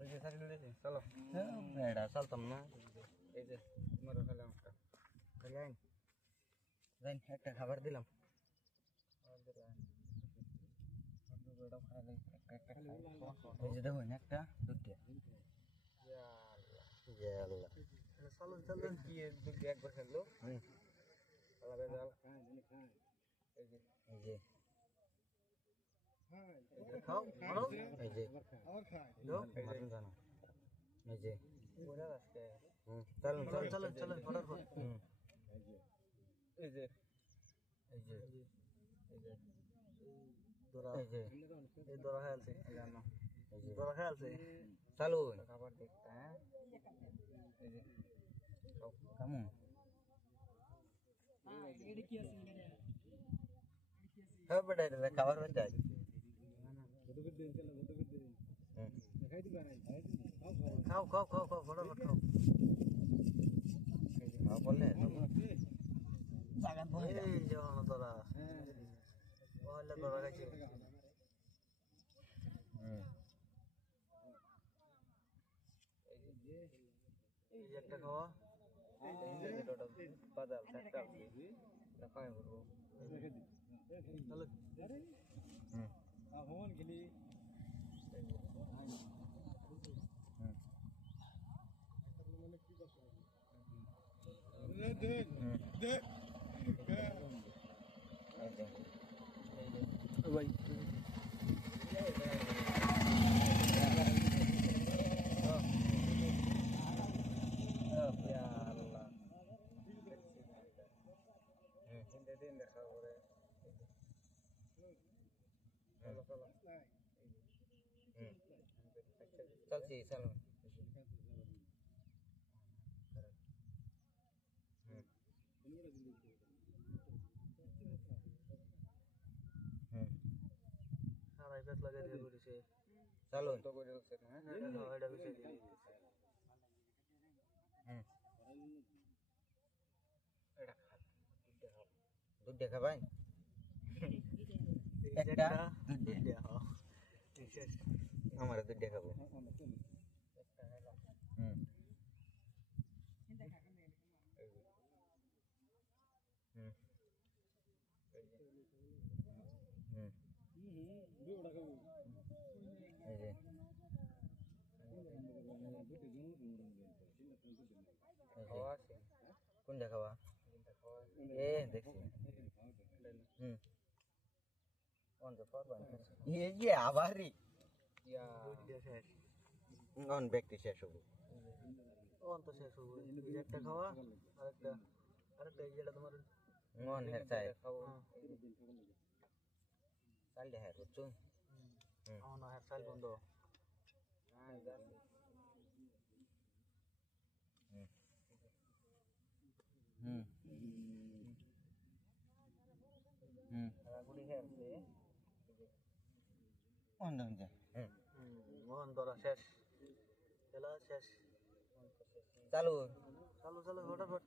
ওই যে সারি লড়েছে চলো এটা চলতাম না এই যে তোমারও খেলাম একটা তাহলে আইন যাই একটা খাবার দিলাম এই যে দেখুন একটা দুধ চলো চলো কি দুধ একবার খেললো আলাদা জাল এই যে এই যে খাও খাও এই যে এই যে এই যে বোঝা যাচ্ছে চলুন চলুন চলেন চলেন ফটাফট এই যে এই যে এই যে দোরা এই যে এই দরা খেলছে জানো এই যে দরা খেলছে চলুন খাবার দেখতে হ্যাঁ এই যে খাও কেমন হ্যাঁ বেটা এটা খাবার হয়ে যায় খাও খাও খাও খাও ফটাফট খাও বললে এই যে দরা ওহলে দরা খাইছে এই যে একটা খাওয়া এই যে দুটো বাদাম চারটা আছে রাখাই করবো চলো ভ্রমণ খেলি ভাই দিন দেখা করে চলছি চলো সারাই পেট লাগে দিয়ে করেছে চলো তো করে রাখছে হ্যাঁ এটা বিষয় দিয়ে এটা খা দুধ দেখা ভাই একটা দুধ দুধ খাও আমার দুধ দেখাবো একটা হেলা হুম এই যে খাওয়া আছে কোন দেখাবা এ দেখছি এই যে আবারই ইয়া দুধ শেষ অন ব্যক্তি শেষ হবো অন্ত শেষ হবো এই একটা খাওয়া আরেকটা এই যেটা তোমার মন হের চাই খাবো চাল দেখার বুঝছো আমার না হেয়ার স্টাইল বন্ধ হ্যাঁ যাচ্ছে রাগুড়ি খেলছে মোহন ধরা শেষ খেলা শেষ চালু চালু চালু ফটাফট